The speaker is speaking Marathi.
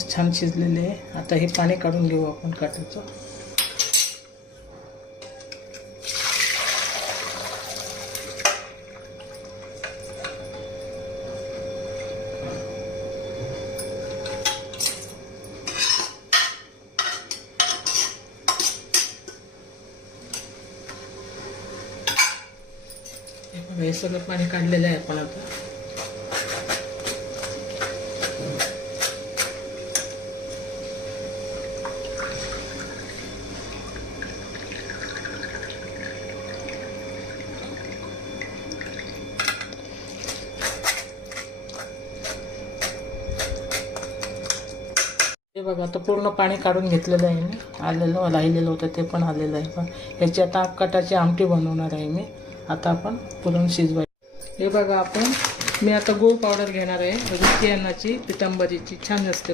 ऑलमोस्ट छान शिजलेले आहे. आता हे पाणी काढून घेऊ आपण काटाचं. हे सगळं पाणी काढलेलं आहे आपण आता. हे बघा आता पूर्ण पाणी काढून घेतलेलं आहे मी. आलेलं राहिलेलं होतं ते पण आलेलं आहे. पण ह्याची आता कटाची आमटी बनवणार आहे मी. आता आपण पुरण शिजवायचं. हे बघा मी आता गूळ पावडर घेणार आहे. रुची अन्नाची पितांबरीची छान असते.